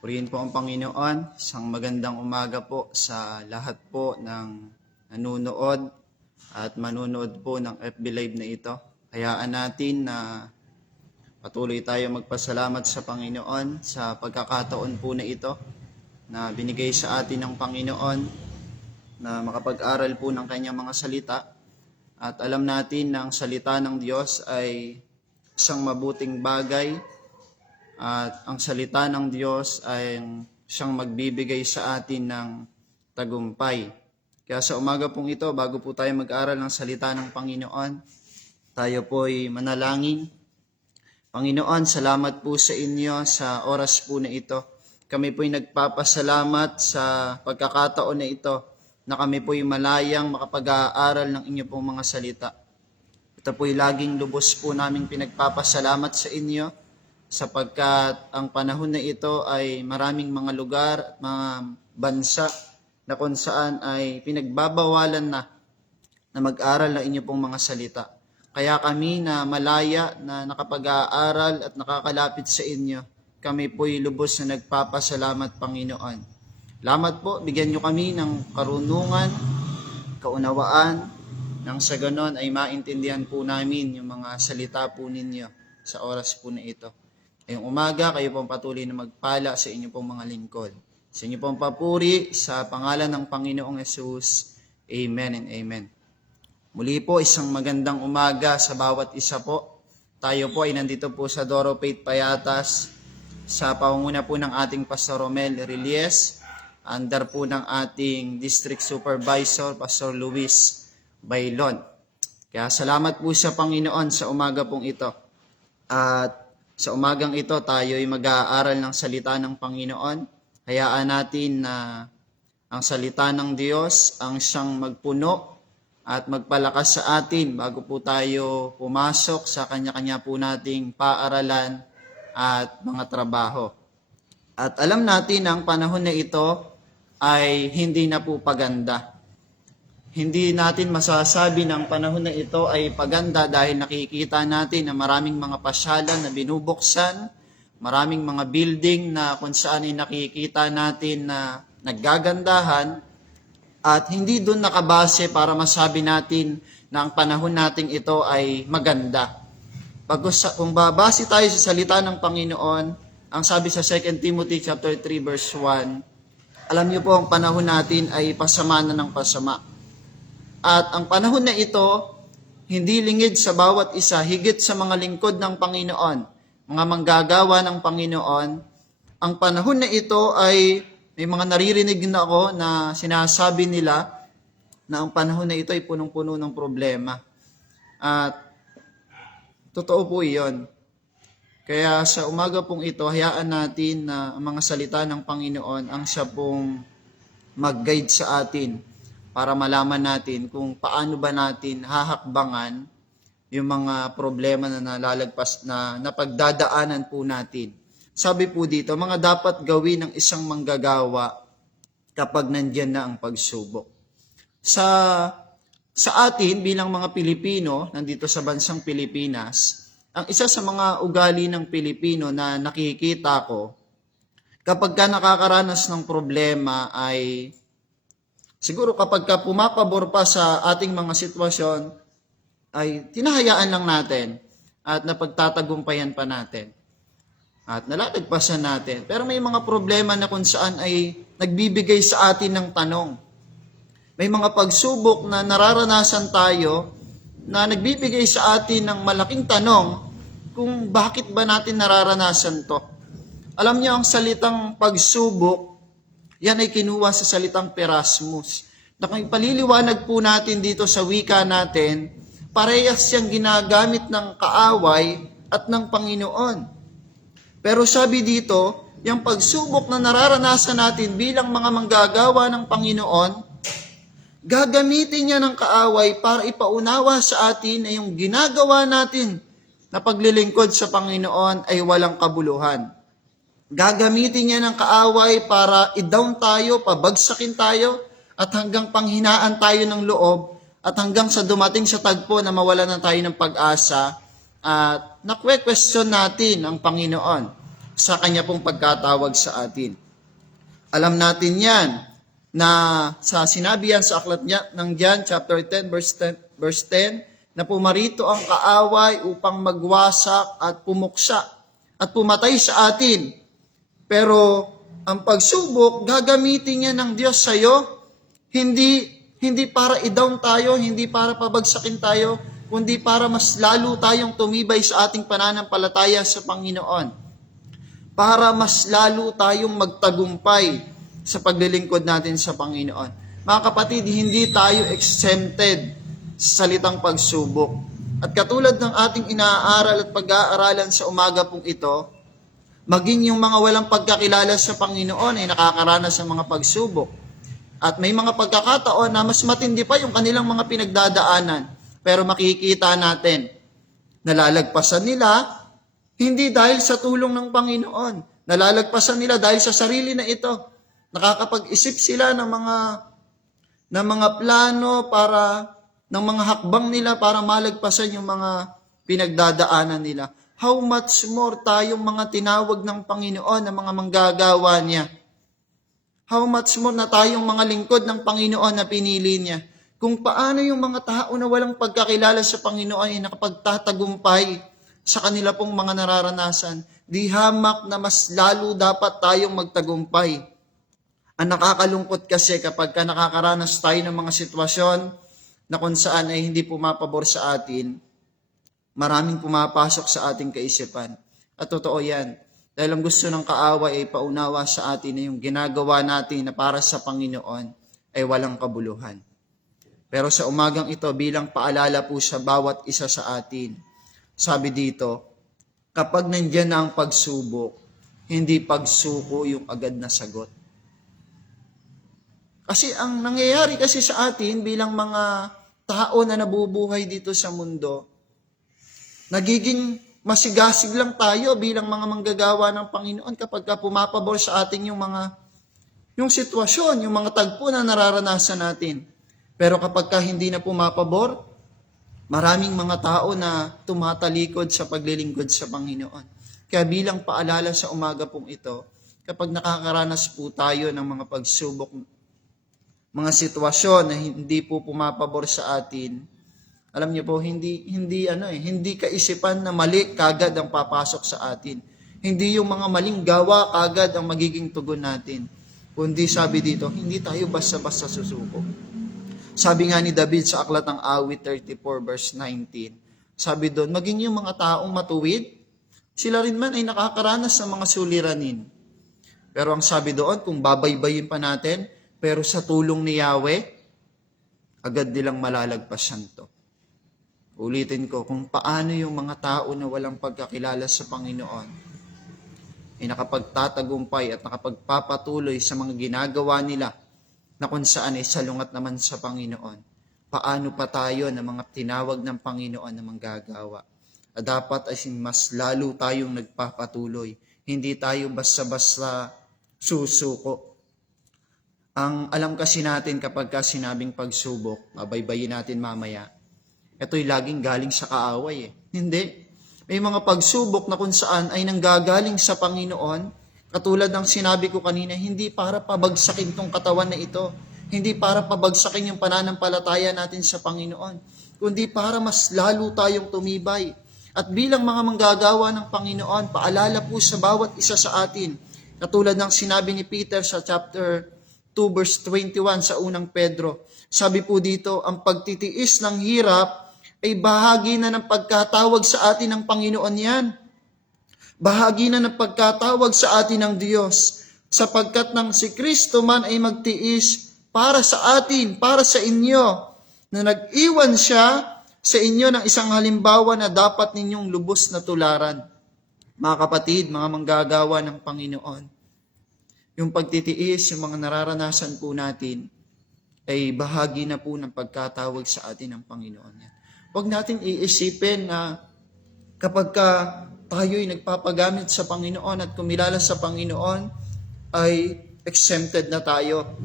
Purihin po ang Panginoon. Isang magandang umaga po sa lahat po ng nanunood at manunood po ng FB Live na ito. Hayaan natin na patuloy tayo magpasalamat sa Panginoon sa pagkakataon po na ito na binigay sa atin ng Panginoon na makapag-aral po ng kanyang mga salita. At alam natin na ang salita ng Diyos ay isang mabuting bagay. At ang salita ng Diyos ay siyang magbibigay sa atin ng tagumpay. Kaya sa umaga pong ito, bago po tayo mag-aral ng salita ng Panginoon, tayo po'y manalangin. Panginoon, salamat po sa inyo sa oras po na ito. Kami po'y nagpapasalamat sa pagkakataon na ito na kami po'y malayang makapag-aaral ng inyo pong mga salita. Ito po'y laging lubos po namin pinagpapasalamat sa inyo, sapagkat ang panahon na ito ay maraming mga lugar at mga bansa na kung saan ay pinagbabawalan na mag-aral ng inyo pong mga salita. Kaya kami na malaya na nakapag-aaral at nakakalapit sa inyo, kami po'y lubos na nagpapasalamat, Panginoon. Salamat po, bigyan nyo kami ng karunungan, kaunawaan, nang sa ganon ay maintindihan po namin yung mga salita po ninyo sa oras po na ito. Ngayong umaga, kayo pong patuloy na magpala sa inyo pong mga lingkod. Sa inyo pong papuri, sa pangalan ng Panginoong Yesus. Amen and amen. Muli po, isang magandang umaga sa bawat isa po. Tayo po ay nandito po sa Doro Faith Payatas, sa pangunguna po ng ating Pastor Romel Reyes, under po ng ating District Supervisor, Pastor Luis Bailon. Kaya salamat po sa Panginoon sa umaga pong ito. At sa umagang ito, tayo ay mag-aaral ng salita ng Panginoon. Hayaan natin na ang salita ng Diyos ang siyang magpuno at magpalakas sa atin bago po tayo pumasok sa kanya-kanya po nating paaralan at mga trabaho. At alam natin na ang panahon na ito ay hindi na po paganda. Hindi natin masasabi na ang panahon na ito ay paganda dahil nakikita natin na maraming mga pasyalan na binubuksan, maraming mga building na kung saan ay nakikita natin na naggagandahan, at hindi doon nakabase para masabi natin na ang panahon nating ito ay maganda. Kung babase tayo sa salita ng Panginoon, ang sabi sa 2 Timothy chapter 3 verse 1, alam niyo po ang panahon natin ay pasama na ng pasama. At ang panahon na ito, hindi lingid sa bawat isa, higit sa mga lingkod ng Panginoon, mga manggagawa ng Panginoon. Ang panahon na ito ay, may mga naririnig na ako na sinasabi nila na ang panahon na ito ay punong-puno ng problema. At totoo po iyon. Kaya sa umaga pong ito, hayaan natin na ang mga salita ng Panginoon ang siya pong mag-guide sa atin, para malaman natin kung paano ba natin hahakbangan yung mga problema na nalalagpas na napagdadaanan po natin. Sabi po dito, mga dapat gawin ng isang manggagawa kapag nandyan na ang pagsubok. Sa atin bilang mga Pilipino, nandito sa bansang Pilipinas, ang isa sa mga ugali ng Pilipino na nakikita ko, kapag ka nakakaranas ng problema ay siguro kapag ka pumapabor pa sa ating mga sitwasyon, ay tinahayaan lang natin at napagtatagumpayan pa natin. At nalalagpasan natin. Pero may mga problema na kung saan ay nagbibigay sa atin ng tanong. May mga pagsubok na nararanasan tayo na nagbibigay sa atin ng malaking tanong kung bakit ba natin nararanasan to. Alam niyo, ang salitang pagsubok, yan ay kinuha sa salitang perasmus. Nakipaliliwanag po natin dito sa wika natin, parehas siyang ginagamit ng kaaway at ng Panginoon. Pero sabi dito, yung pagsubok na nararanasan natin bilang mga manggagawa ng Panginoon, gagamitin niya ng kaaway para ipaunawa sa atin na yung ginagawa natin na paglilingkod sa Panginoon ay walang kabuluhan. Gagamitin niya ng kaaway para i-down tayo, pabagsakin tayo, at hanggang panghinaan tayo ng loob, at hanggang sa dumating sa tagpo na mawalan na tayo ng pag-asa, at nakwe-question natin ang Panginoon. sa kanya pong pagkatawag sa atin. Alam natin yan na sa sinabi yan sa aklat niya ng John chapter 10 verse 10 na pumarito ang kaaway upang magwasak at pumuksa at pumatay sa atin. Pero ang pagsubok, gagamitin niya ng Diyos sa iyo, hindi para i-down tayo, hindi para pabagsakin tayo, kundi para mas lalo tayong tumibay sa ating pananampalataya sa Panginoon. Para mas lalo tayong magtagumpay sa paglilingkod natin sa Panginoon. Mga kapatid, hindi tayo exempted sa salitang pagsubok. At katulad ng ating inaaral at pag-aaralan sa umaga pong ito, maging yung mga walang pagkakilala sa Panginoon ay nakakaranas ng mga pagsubok. At may mga pagkakataon na mas matindi pa yung kanilang mga pinagdadaanan. Pero makikita natin, nalalagpasan nila, hindi dahil sa tulong ng Panginoon. Nalalagpasan nila dahil sa sarili na ito. Nakakapag-isip sila ng mga plano ng mga hakbang nila para malagpasan yung mga pinagdadaanan nila. How much more tayong mga tinawag ng Panginoon na mga manggagawa niya? How much more na tayong mga lingkod ng Panginoon na pinili niya? Kung paano yung mga tao na walang pagkakilala sa Panginoon ay nakapagtatagumpay sa kanila pong mga nararanasan, di hamak na mas lalo dapat tayong magtagumpay. Ang nakakalungkot kasi kapag nakakaranas tayo ng mga sitwasyon na kung saan ay hindi pumapabor sa atin, maraming pumapasok sa ating kaisipan. At totoo yan. Dahil ang gusto ng kaaway ay paunawa sa atin na yung ginagawa natin na para sa Panginoon ay walang kabuluhan. Pero sa umagang ito, bilang paalala po sa bawat isa sa atin, sabi dito, kapag nandiyan na ang pagsubok, hindi pagsuko yung agad na sagot. Kasi ang nangyayari kasi sa atin bilang mga tao na nabubuhay dito sa mundo, nagiging masigasig lang tayo bilang mga manggagawa ng Panginoon kapag pumapabor sa atin yung sitwasyon, yung mga tagpo na nararanasan natin. Pero kapag hindi na pumapabor, maraming mga tao na tumatalikod sa paglilingkod sa Panginoon. Kaya bilang paalala sa umaga pong ito, kapag nakakaranas po tayo ng mga pagsubok, mga sitwasyon na hindi po pumapabor sa atin, alam niyo po, hindi kaisipan na mali kagad ang papasok sa atin. Hindi yung mga maling gawa kagad ang magiging tugon natin. Kundi sabi dito, hindi tayo basta-basta susuko. Sabi nga ni David sa aklat ng Awit 34 verse 19, sabi doon, maging yung mga taong matuwid, sila rin man ay nakakaranas ng mga suliranin. Pero ang sabi doon, kung babaybayin pa natin, pero sa tulong ni Yahweh, agad nilang malalagpasan to. Ulitin ko, kung paano yung mga tao na walang pagkakilala sa Panginoon ay nakapagtatagumpay at nakapagpapatuloy sa mga ginagawa nila na kung saan ay salungat naman sa Panginoon. Paano pa tayo na mga tinawag ng Panginoon na manggagawa? At dapat ay mas lalo tayong nagpapatuloy. Hindi tayo basta-basta susuko. Ang alam kasi natin kapag sinabing pagsubok, babaybayin natin mamaya, ito'y laging galing sa kaaway Hindi. May mga pagsubok na kung saan ay nanggagaling sa Panginoon, katulad ng sinabi ko kanina, hindi para pabagsakin tong katawan na ito, hindi para pabagsakin yung pananampalataya natin sa Panginoon, kundi para mas lalo tayong tumibay. At bilang mga manggagawa ng Panginoon, paalala po sa bawat isa sa atin, katulad ng sinabi ni Peter sa chapter 2 verse 21 sa unang Pedro. Sabi po dito, ang pagtitiis ng hirap ay bahagi na ng pagkatawag sa atin ng Panginoon yan. Bahagi na ng pagkatawag sa atin ng Diyos, sapagkat nang si Kristo man ay magtiis para sa atin, para sa inyo, na nag-iwan siya sa inyo ng isang halimbawa na dapat ninyong lubos na tularan. Mga kapatid, mga manggagawa ng Panginoon, yung pagtitiis, yung mga nararanasan po natin, ay bahagi na po ng pagkatawag sa atin ng Panginoon yan. Huwag natin iisipin na kapag tayo'y nagpapagamit sa Panginoon at kumilala sa Panginoon, ay exempted na tayo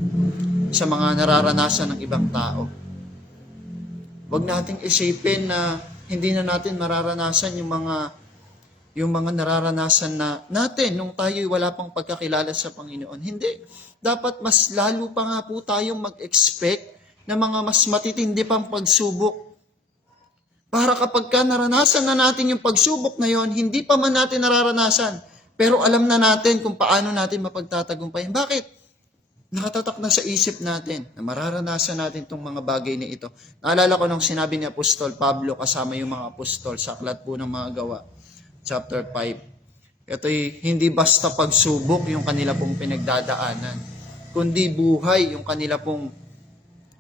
sa mga nararanasan ng ibang tao. Huwag nating isipin na hindi na natin mararanasan yung mga yung mga nararanasan natin nung tayo'y wala pang pagkakilala sa Panginoon. Hindi. Dapat mas lalo pa nga po tayong mag-expect na mga mas matitindi pang pagsubok. Para kapag ka naranasan na natin yung pagsubok na yon, hindi pa man natin nararanasan, pero alam na natin kung paano natin mapagtatagumpayan. Bakit? Nakatatak na sa isip natin na mararanasan natin itong mga bagay na ito. Naalala ko nung sinabi ni Apostol Pablo kasama yung mga apostol sa Aklat po ng mga Gawa, chapter 5. Ito'y hindi basta pagsubok yung kanila pong pinagdadaanan, kundi buhay yung kanila pong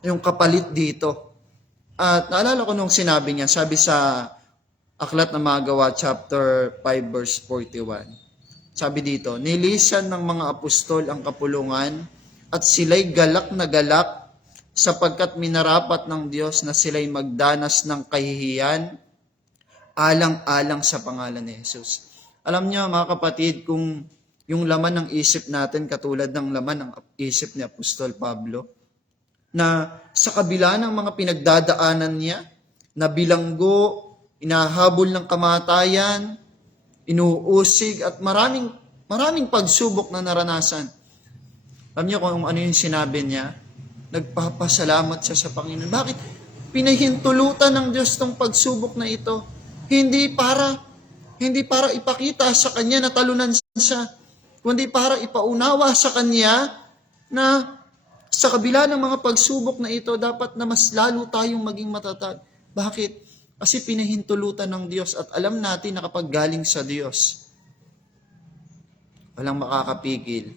yung kapalit dito. At naalala ko nung sinabi niya, sabi sa Aklat ng mga Gawa, chapter 5, verse 41. Sabi dito, nilisan ng mga apostol ang kapulungan at sila'y galak na galak sapagkat minarapat ng Diyos na sila'y magdanas ng kahihiyan alang-alang sa pangalan ni Jesus. Alam niyo mga kapatid, kung yung laman ng isip natin katulad ng laman ng isip ni Apostol Pablo, na sa kabila ng mga pinagdadaanan niya, na bilanggo, inahabol ng kamatayan, inuusig at maraming pagsubok na naranasan. Alam niyo kung ano yung sinabi niya? Nagpapasalamat siya sa Panginoon. Bakit? Pinahintulutan ng Diyos tong pagsubok na ito. Hindi para ipakita sa kanya na talunan siya, kundi para ipaunawa sa kanya na sa kabila ng mga pagsubok na ito, dapat na mas lalo tayong maging matatag. Bakit? Kasi pinahintulutan ng Diyos at alam natin na kapag galing sa Diyos, walang makakapigil.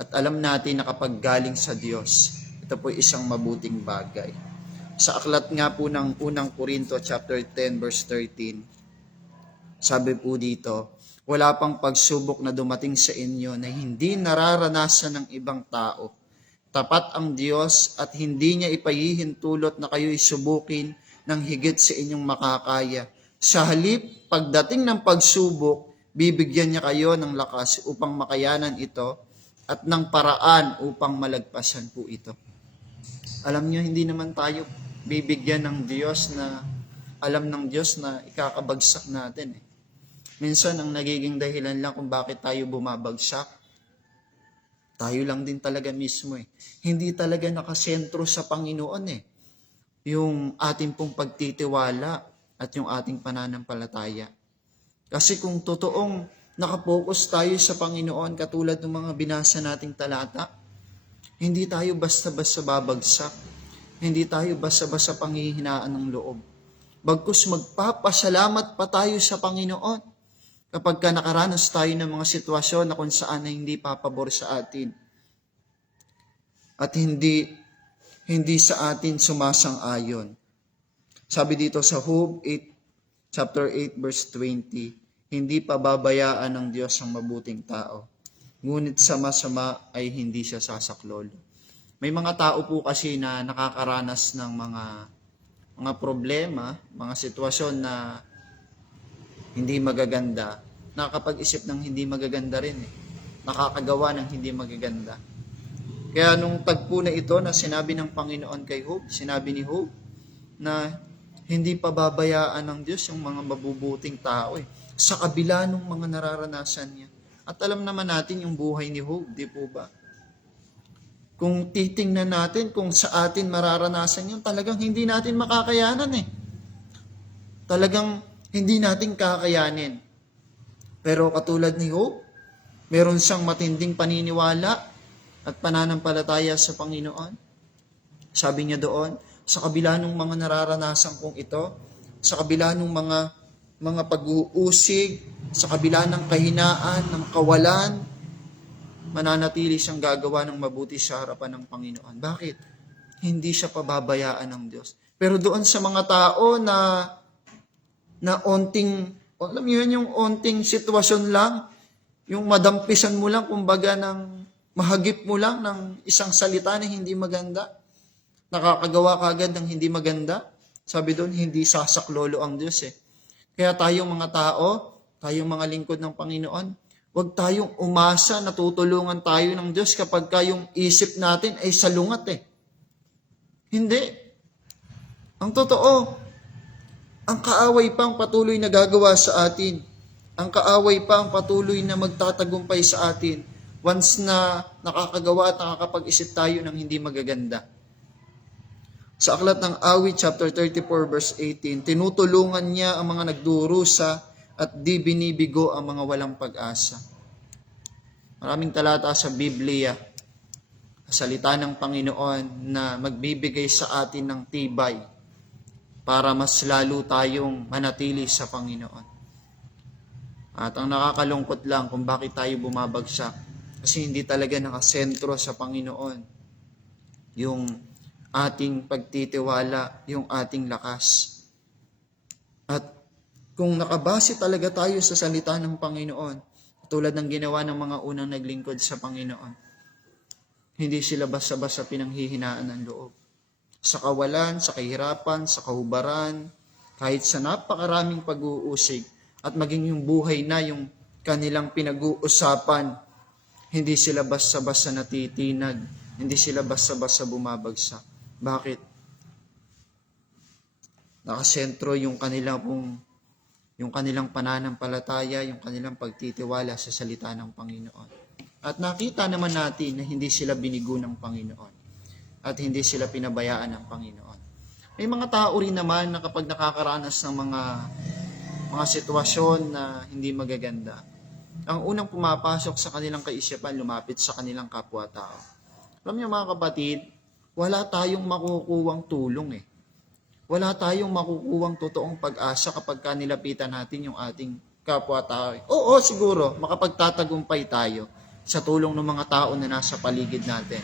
At alam natin na kapag galing sa Diyos, ito po isang mabuting bagay. Sa aklat nga po ng unang Korinto chapter 10 verse 13, sabi po dito, wala pang pagsubok na dumating sa inyo na hindi nararanasan ng ibang tao. Tapat ang Diyos at hindi niya ipahihintulot na kayo'y subukin ng higit sa inyong makakaya. Sa halip, pagdating ng pagsubok, bibigyan niya kayo ng lakas upang makayanan ito at ng paraan upang malagpasan po ito. Alam niyo, hindi naman tayo bibigyan ng Diyos na alam ng Diyos na ikakabagsak natin. Minsan, ang nagiging dahilan lang kung bakit tayo bumabagsak, tayo lang din talaga mismo. Hindi talaga nakasentro sa Panginoon yung ating pong pagtitiwala at yung ating pananampalataya. Kasi kung totoong nakapokus tayo sa Panginoon katulad ng mga binasa nating talata, hindi tayo basta-basta babagsak. Hindi tayo basta-basta panghihinaan ng loob. Bagkus magpapasalamat pa tayo sa Panginoon kapag ka nakaranas tayo ng mga sitwasyon na kung saan na hindi papabor sa atin. At hindi sa atin sumasang-ayon. Sabi dito sa Job 8, chapter 8, verse 20, hindi pababayaan ng Diyos ang mabuting tao, ngunit sa masama ay hindi siya sasaklolo. May mga tao po kasi na nakakaranas ng mga problema, mga sitwasyon na hindi magaganda, nakakapag-isip ng hindi magaganda rin nakakagawa ng hindi magaganda. Kaya nung tagpo na ito na sinabi ng Panginoon kay Job, sinabi ni Job na hindi pababayaan ng Diyos yung mga mabubuting tao sa kabila ng mga nararanasan niya. At alam naman natin yung buhay ni Job, di po ba? Kung titingnan natin kung sa atin mararanasan yun, talagang hindi natin makakayanan Talagang hindi natin kakayanin. Pero katulad ni Job, meron siyang matinding paniniwala at pananampalataya sa Panginoon. Sabi niya doon, sa kabila ng mga nararanasan kong ito, sa kabila ng mga pag-uusig, sa kabila ng kahinaan, ng kawalan, mananatili siyang gagawa ng mabuti sa harapan ng Panginoon. Bakit? Hindi siya pababayaan ng Diyos. Pero doon sa mga tao na onting, alam niyo yun, yung onting sitwasyon lang, yung madampisan mo lang, kumbaga ng mahagip mo lang ng isang salita na hindi maganda, nakakagawa ka agad ng hindi maganda. Sabi doon, hindi sasaklolo ang Diyos Kaya tayong mga tao, tayong mga lingkod ng Panginoon, huwag tayong umasa na tutulungan tayo ng Diyos kapag yung isip natin ay salungat Hindi. Ang totoo, ang kaaway pang patuloy na gagawa sa atin Ang kaaway pa ang patuloy na magtatagumpay sa atin once na nakakagawa at nakakapag-isip tayo ng hindi magaganda. Sa aklat ng Awit, chapter 34, verse 18, tinutulungan niya ang mga nagdurusa at di binibigo ang mga walang pag-asa. Maraming talata sa Biblia, salita ng Panginoon na magbibigay sa atin ng tibay para mas lalo tayong manatili sa Panginoon. At ang nakakalungkot lang kung bakit tayo bumabagsak, kasi hindi talaga nakasentro sa Panginoon yung ating pagtitiwala, yung ating lakas. At kung nakabase talaga tayo sa salita ng Panginoon, tulad ng ginawa ng mga unang naglingkod sa Panginoon, hindi sila basta-basta pinanghihinaan ng loob. Sa kawalan, sa kahirapan, sa kahubaran, kahit sa napakaraming pag-uusig, at maging yung buhay na yung kanilang pinag-uusapan, hindi sila basta-basta natitinag, hindi sila basta-basta bumabagsak. Bakit? Nakasentro yung kanilang pananampalataya, yung kanilang pagtitiwala sa salita ng Panginoon. At nakita naman natin na hindi sila binigo ng Panginoon at hindi sila pinabayaan ng Panginoon. May mga tao rin naman na kapag nakakaranas ng mga sitwasyon na hindi magaganda, ang unang pumapasok sa kanilang kaisipan, lumapit sa kanilang kapwa-tao. Alam niyo mga kapatid, wala tayong makukuwang tulong . Wala tayong makukuwang totoong pag-asa kapag nilapitan natin yung ating kapwa-tao. Oo, siguro, makapagtatagumpay tayo sa tulong ng mga tao na nasa paligid natin,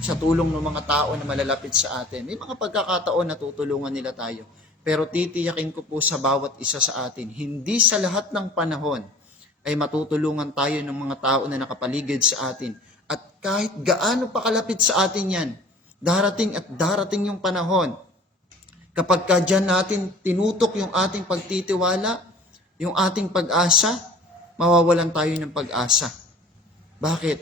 sa tulong ng mga tao na malalapit sa atin. May mga pagkakataon na tutulungan nila tayo. Pero titiyakin ko po sa bawat isa sa atin, hindi sa lahat ng panahon ay matutulungan tayo ng mga tao na nakapaligid sa atin. At kahit gaano pa kalapit sa atin yan, darating at darating yung panahon, kapag dyan natin tinutok yung ating pagtitiwala, yung ating pag-asa, mawawalan tayo ng pag-asa. Bakit?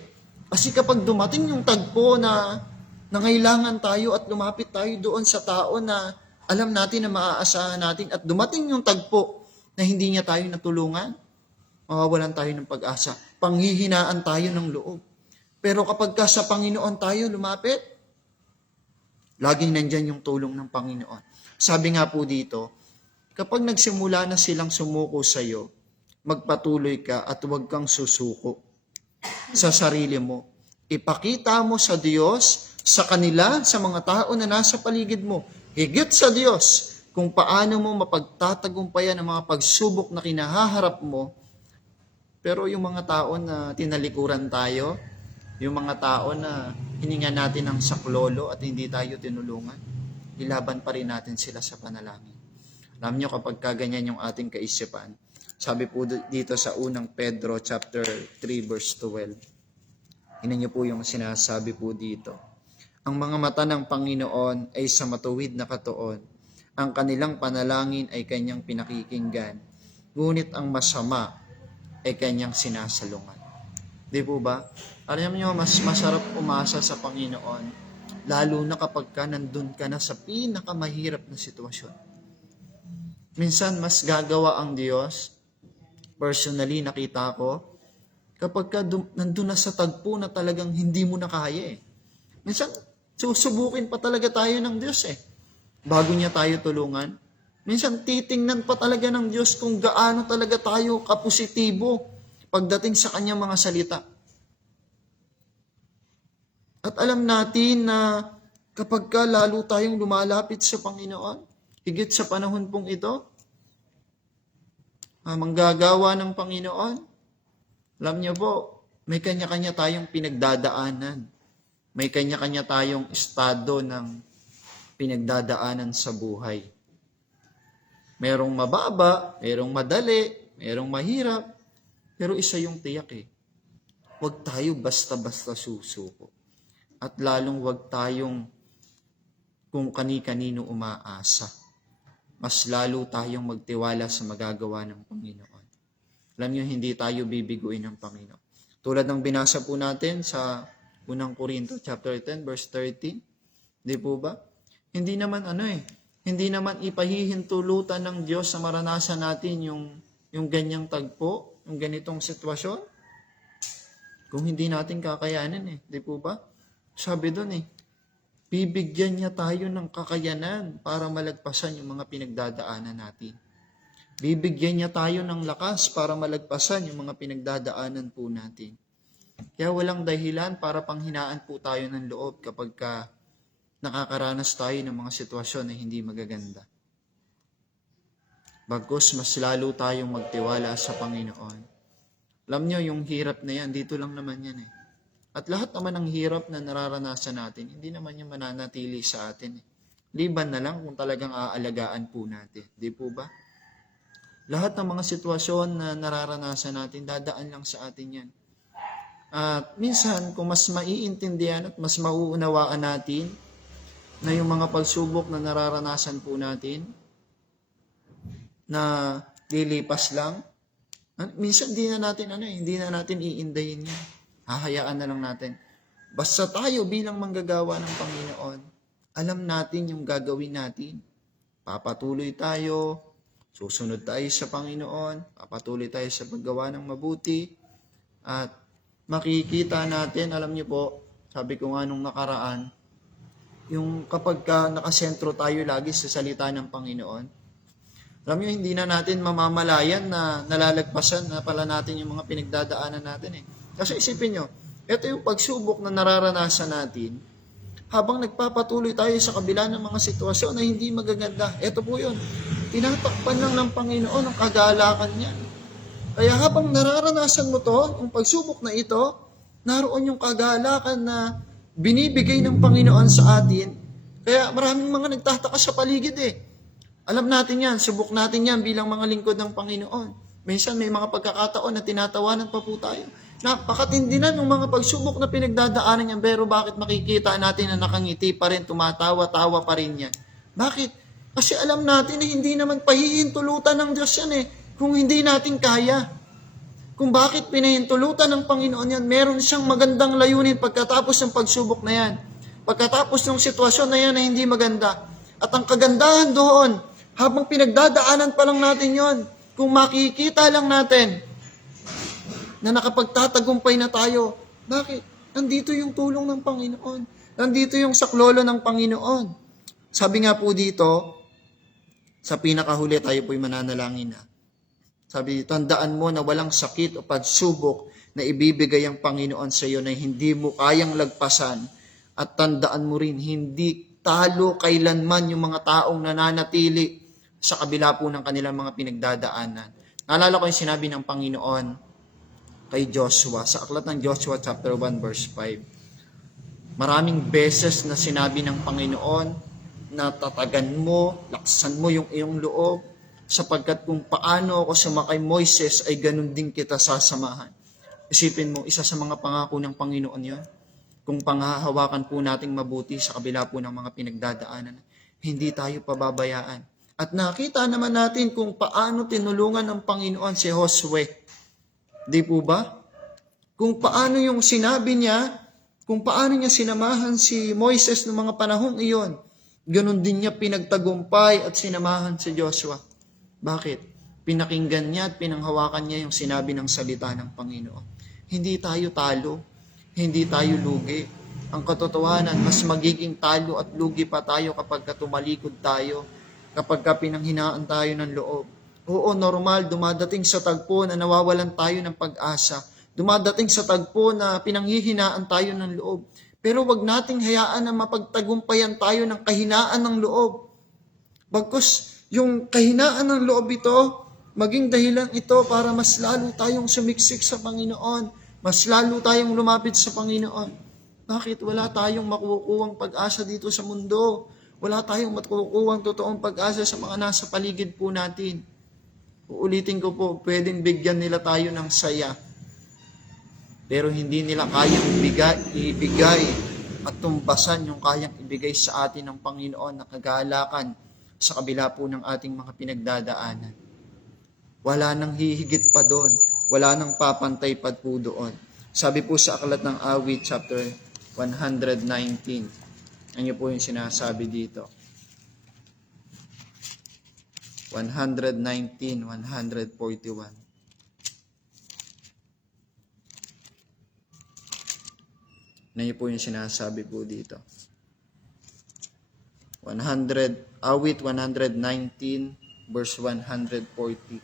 Kasi kapag dumating yung tagpo na nangailangan tayo at lumapit tayo doon sa tao na alam natin na maaasahan natin at dumating yung tagpo na hindi niya tayo natulungan, mawawalan tayo ng pag-asa. Panghihinaan tayo ng loob. Pero kapag sa Panginoon tayo lumapit, laging nandyan yung tulong ng Panginoon. Sabi nga po dito, kapag nagsimula na silang sumuko sa iyo, magpatuloy ka at huwag kang susuko sa sarili mo. Ipakita mo sa Diyos, sa kanila, sa mga tao na nasa paligid mo, higit sa Diyos, kung paano mo mapagtatagumpayan ang mga pagsubok na kinahaharap mo. Pero yung mga tao na tinalikuran tayo, yung mga tao na hininga natin ng saklolo at hindi tayo tinulungan, ilaban pa rin natin sila sa panalangin. Alam nyo, kapag kaganyan yung ating kaisipan, sabi po dito sa unang Pedro chapter 3 verse 12, hinan nyo po yung sinasabi po dito. Ang mga mata ng Panginoon ay sa matuwid na katuon. Ang kanilang panalangin ay kanyang pinakikinggan. Ngunit ang masama ay kanyang sinasalungan. Di po ba? Alam niyo, mas masarap umasa sa Panginoon, lalo na kapag nandun ka na sa pinakamahirap na sitwasyon. Minsan, mas gagawa ang Diyos. Personally, nakita ko, kapag nandun na sa tagpo na talagang hindi mo na kaya . Minsan, susubukin pa talaga tayo ng Diyos bago niya tayo tulungan. Minsan, titingnan pa talaga ng Diyos kung gaano talaga tayo kapositibo pagdating sa kanyang mga salita. At alam natin na kapag lalo tayong lumalapit sa Panginoon, higit sa panahon pong ito, manggagawa ng Panginoon, alam niyo po, may kanya-kanya tayong pinagdadaanan. May kanya-kanya tayong estado ng pinagdadaanan sa buhay. Merong mababa, merong madali, merong mahirap, pero isa yung tiyak Huwag tayo basta-basta susuko. At lalong huwag tayong kung kani-kanino umaasa. Mas lalo tayong magtiwala sa magagawa ng Panginoon. Alam niyo, hindi tayo bibiguin ng Panginoon. Tulad ng binasa po natin sa unang Korinto, chapter 10, verse 13. Di po ba? Hindi naman hindi naman ipahihintulutan ng Diyos sa maranasan natin yung yung ganyang tagpo, yung ganitong sitwasyon? Kung hindi natin kakayanin di po ba? Sabi doon bibigyan niya tayo ng kakayanan para malagpasan yung mga pinagdadaanan natin. Bibigyan niya tayo ng lakas para malagpasan yung mga pinagdadaanan po natin. Kaya walang dahilan para panghinaan po tayo ng loob kapag nakakaranas tayo ng mga sitwasyon na hindi magaganda. Bagkus mas lalo tayong magtiwala sa Panginoon. Alam niyo, yung hirap na yan, dito lang naman yan At lahat naman ng hirap na nararanasan natin, hindi naman yan mananatili sa atin Liban na lang kung talagang aalagaan po natin. Di po ba? Lahat ng mga sitwasyon na nararanasan natin, dadaan lang sa atin yan. At minsan, kung mas maiintindihan at mas mauunawaan natin na yung mga pagsubok na nararanasan po natin, na lilipas lang, minsan hindi na natin iindayin yan. Hahayaan na lang natin. Basta tayo bilang manggagawa ng Panginoon, alam natin yung gagawin natin. Papatuloy tayo, susunod tayo sa Panginoon, papatuloy tayo sa paggawa ng mabuti, at makikita natin, alam niyo po, sabi ko nga nung nakaraan, yung kapag nakasentro tayo lagi sa salita ng Panginoon, alam niyo, hindi na natin mamamalayan na nalalagpasan na pala natin yung mga pinagdadaanan natin Kasi isipin nyo, ito yung pagsubok na nararanasan natin, habang nagpapatuloy tayo sa kabila ng mga sitwasyon na hindi magaganda. Ito po yun, tinatakpan lang ng Panginoon ang kagalakan niya. Kaya habang nararanasan mo to, yung pagsubok na ito, naroon yung kagalakan na binibigay ng Panginoon sa atin. Kaya maraming mga nagtataka sa paligid Alam natin yan, subok natin yan bilang mga lingkod ng Panginoon. Minsan may mga pagkakataon na tinatawanan pa po tayo. Napakatindi na ng mga pagsubok na pinagdadaanan yan, pero bakit makikita natin na nakangiti pa rin, tumatawa-tawa pa rin yan? Bakit? Kasi alam natin na hindi naman pahihintulutan ng Diyos yan kung hindi natin kaya. Kung bakit pinahintulutan ng Panginoon yan, meron siyang magandang layunin pagkatapos ng pagsubok na yan. Pagkatapos ng sitwasyon na yan na hindi maganda. At ang kagandahan doon, habang pinagdadaanan pa lang natin yon, kung makikita lang natin na nakapagtatagumpay na tayo, bakit? Nandito yung tulong ng Panginoon. Nandito yung saklolo ng Panginoon. Sabi nga po dito, sa pinakahuli tayo po'y mananalangin Sabi, tandaan mo na walang sakit o pagsubok na ibibigay ang Panginoon sa iyo na hindi mo kayang lagpasan. At tandaan mo rin, hindi talo kailanman yung mga taong nananatili sa kabila po ng kanilang mga pinagdadaanan. Naalala ko yung sinabi ng Panginoon kay Joshua, sa aklat ng Joshua chapter 1 verse 5. Maraming beses na sinabi ng Panginoon na tatagan mo, laksan mo yung iyong loob, sapagkat kung paano ako sumakay Moises ay ganun din kita sasamahan. Isipin mo, isa sa mga pangako ng Panginoon yon. Kung panghahawakan po nating mabuti sa kabila po ng mga pinagdadaanan, hindi tayo pababayaan. At nakita naman natin kung paano tinulungan ng Panginoon si Josue. Di po ba? Kung paano yung sinabi niya, kung paano niya sinamahan si Moises noong mga panahong iyon, ganun din niya pinagtagumpay at sinamahan si Joshua. Bakit? Pinakinggan niya at pinanghawakan niya yung sinabi ng salita ng Panginoon. Hindi tayo talo, hindi tayo lugi. Ang katotohanan, mas magiging talo at lugi pa tayo kapag tumalikod tayo, kapag pinanghinaan tayo ng loob. Oo, normal, dumadating sa tagpo na nawawalan tayo ng pag-asa. Dumadating sa tagpo na pinanghihinaan tayo ng loob. Pero wag nating hayaan na mapagtagumpayan tayo ng kahinaan ng loob. Bagkus, yung kahinaan ng loob ito, maging dahilan ito para mas lalo tayong sumiksik sa Panginoon. Mas lalo tayong lumapit sa Panginoon. Bakit? Wala tayong makukuhang pag-asa dito sa mundo. Wala tayong makukuhang totoong pag-asa sa mga nasa paligid po natin. Uulitin ko po, pwedeng bigyan nila tayo ng saya. Pero hindi nila kayang ibigay at tumbasan yung kayang ibigay sa atin ng Panginoon na kagalakan sa kabila po ng ating mga pinagdadaanan. Wala nang hihigit pa doon. Wala nang papantay pa po doon. Sabi po sa aklat ng Awit, chapter 119. Ano po yung sinasabi dito? 119, 141. Ano yun po yung sinasabi po dito? Awit 119 verse 140.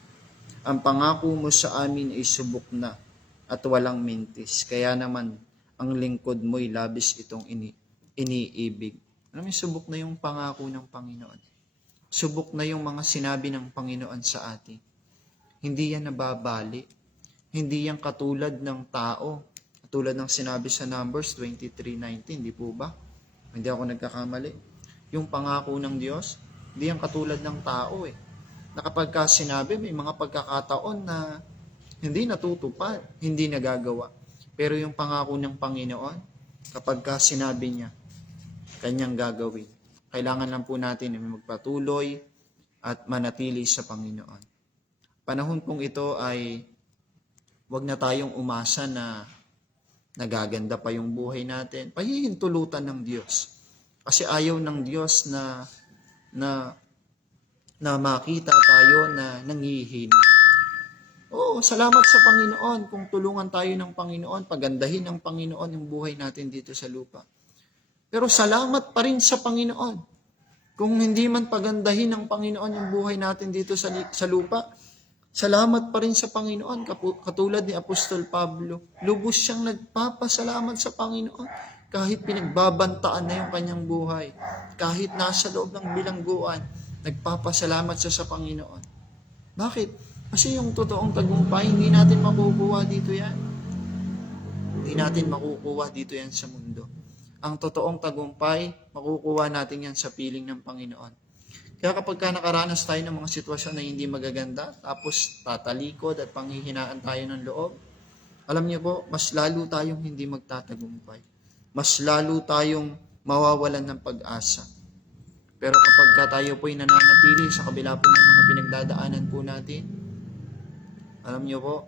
Ang pangako mo sa amin ay subok na at walang mintis. Kaya naman ang lingkod mo'y labis itong iniibig. Alam mo, subok na yung pangako ng Panginoon. Subok na yung mga sinabi ng Panginoon sa atin. Hindi yan nababali. Hindi yan katulad ng tao. Katulad ng sinabi sa Numbers 23:19, di po ba? Hindi ako nagkakamali. Yung pangako ng Diyos, hindi yan katulad ng tao eh. Na kapag ka sinabi, may mga pagkakataon na hindi natutupad, hindi nagagawa. Pero yung pangako ng Panginoon, kapag ka sinabi niya, kanyang gagawin. Kailangan lang po natin na magpatuloy at manatili sa Panginoon. Panahon pong ito ay wag na tayong umasa na nagaganda pa yung buhay natin. Pahihintulutan ng Diyos. Kasi ayaw ng Diyos na makita tayo na nanghihina. Oo, salamat sa Panginoon kung tulungan tayo ng Panginoon, pagandahin ng Panginoon yung buhay natin dito sa lupa. Pero salamat pa rin sa Panginoon. Kung hindi man pagandahin ng Panginoon yung buhay natin dito sa lupa, salamat pa rin sa Panginoon. Katulad ni Apostol Pablo, lubos siyang nagpapasalamat sa Panginoon kahit pinagbabantaan na yung kanyang buhay. Kahit nasa loob ng bilangguan, nagpapasalamat siya sa Panginoon. Bakit? Kasi yung totoong tagumpay, hindi natin makukuha dito yan. Hindi natin makukuha dito yan sa mundo. Ang totoong tagumpay, makukuha natin yan sa piling ng Panginoon. Kaya kapag nakaranas tayo ng mga sitwasyon na hindi magaganda, tapos tatalikod at panghihinaan tayo ng loob, alam niyo po, mas lalo tayong hindi magtatagumpay. Mas lalo tayong mawawalan ng pag-asa. Pero kapag tayo po'y nananatili sa kabila po ng mga pinagdadaanan po natin, alam niyo po,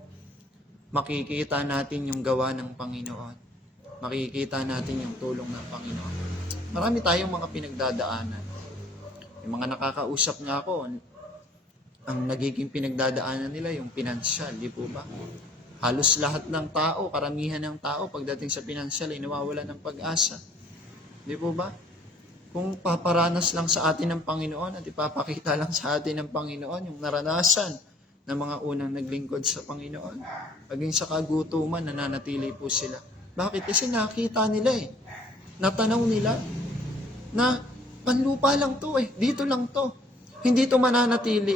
makikita natin yung gawa ng Panginoon. Makikita natin yung tulong ng Panginoon. Marami tayong mga pinagdadaanan. Yung mga nakakausap nga ako, ang nagiging pinagdadaanan nila yung pinansyal, di po ba? Halos lahat ng tao, karamihan ng tao, pagdating sa pinansyal ay nawawala ng pag-asa. Di po ba? Kung paparanas lang sa atin ng Panginoon at ipapakita lang sa atin ng Panginoon yung naranasan ng mga unang naglingkod sa Panginoon, maging sa kagutuman, nananatili po sila. Bakit? Kasi nakita nila natanaw nila na panlupa lang to dito lang to. Hindi to mananatili.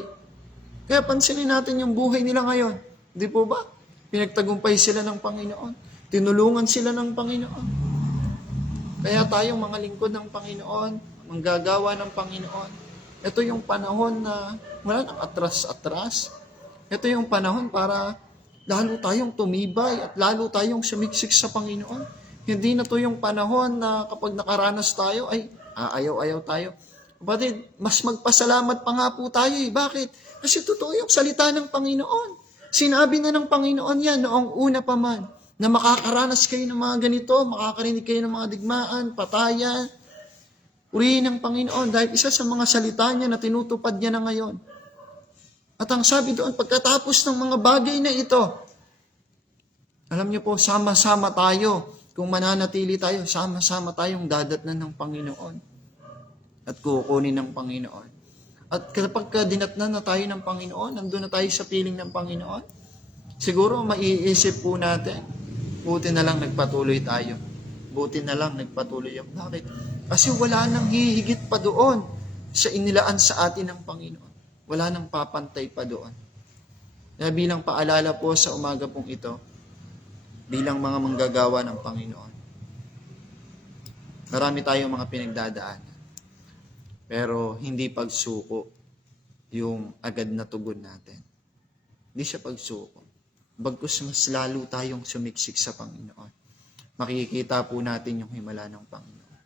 Kaya pansinin natin yung buhay nila ngayon. Di po ba? Pinagtagumpay sila ng Panginoon. Tinulungan sila ng Panginoon. Kaya tayong mga lingkod ng Panginoon, manggagawa ng Panginoon, ito yung panahon na wala nang atras-atras. Ito yung panahon para lalo tayong tumibay at lalo tayong sumiksik sa Panginoon. Hindi na to yung panahon na kapag nakaranas tayo, ay ayaw-ayaw tayo. Kapatid, mas magpasalamat pa nga po tayo. Bakit? Kasi totoo yung salita ng Panginoon. Sinabi na ng Panginoon yan noong una pa man, na makakaranas kayo ng mga ganito, makakarinig kayo ng mga digmaan, patayan. Purihin ng Panginoon dahil isa sa mga salita niya na tinutupad niya na ngayon. At ang sabi doon, pagkatapos ng mga bagay na ito, alam niyo po, sama-sama tayo. Kung mananatili tayo, sama-sama tayong dadatnan ng Panginoon. At kukunin ng Panginoon. At kapag dinatnan na tayo ng Panginoon, nandun na tayo sa piling ng Panginoon, siguro maiisip po natin, buti na lang nagpatuloy tayo. Buti na lang nagpatuloy ako. Bakit? Kasi wala nang hihigit pa doon sa inilaan sa atin ng Panginoon. Wala nang papantay pa doon. Kaya bilang paalala po sa umaga pong ito, bilang mga manggagawa ng Panginoon, marami tayong mga pinagdadaanan. Pero hindi pagsuko yung agad na tugon natin. Hindi siya pagsuko. Bagkus mas lalo tayong sumiksik sa Panginoon. Makikita po natin yung himala ng Panginoon.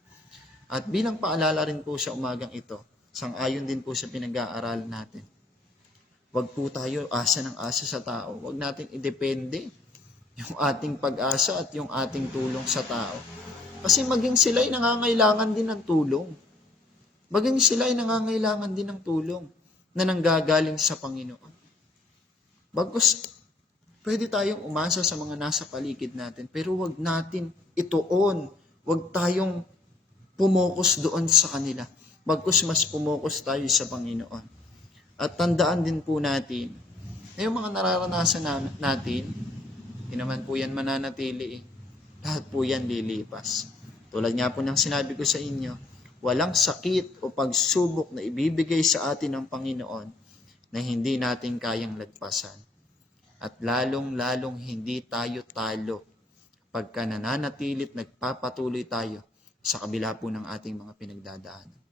At bilang paalala rin po sa umagang ito, sang-ayon din po sa pinag-aaralan natin. Huwag po tayo asa ng asa sa tao. Huwag natin idepende yung ating pag-asa at yung ating tulong sa tao. Kasi maging sila ay nangangailangan din ng tulong. Maging sila ay nangangailangan din ng tulong. na nanggagaling sa Panginoon. Bagkus, pwede tayong umasa sa mga nasa paligid natin, pero wag natin ituon. Wag tayong pumokus doon sa kanila. Bagkus mas pumokus tayo sa Panginoon. At tandaan din po natin, na yung mga nararanasan natin, hindi naman po yan mananatili. Lahat po yan lilipas. Tulad nga po ng sinabi ko sa inyo, walang sakit o pagsubok na ibibigay sa atin ng Panginoon na hindi natin kayang lagpasan. At lalong-lalong hindi tayo talo pagka nananatilit nagpapatuloy tayo sa kabila po ng ating mga pinagdadaanan.